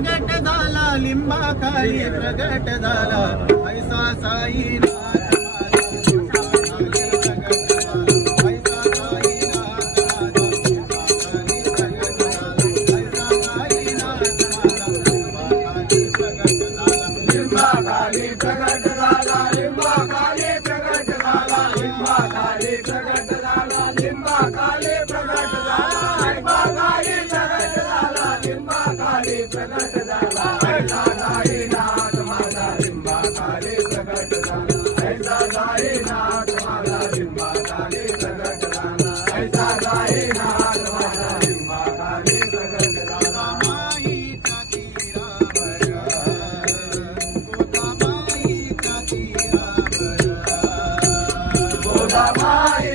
प्रगट झाला लिंबाखाली प्रगट झाला ऐसा साईनाथ लिंबाखाली प्रगट झाला लिंबाखाली प्रगट झाला लिंबाखाली प्रगट झाला लिंबाखाली प्रगट झाला लिंबाखाली प्रगट झाला लिंबाखाली प्रगट झाला ऐसा साईनाथ माझा लिंबाखाली प्रगट झाला ऐसा साईनाथ माझा लिंबाखाली प्रगट झाला ऐसा साईनाथ माझा लिंबाखाली प्रगट झाला माईच्या तीरावर गोदाबाईच्या तीरावर गोदाबाई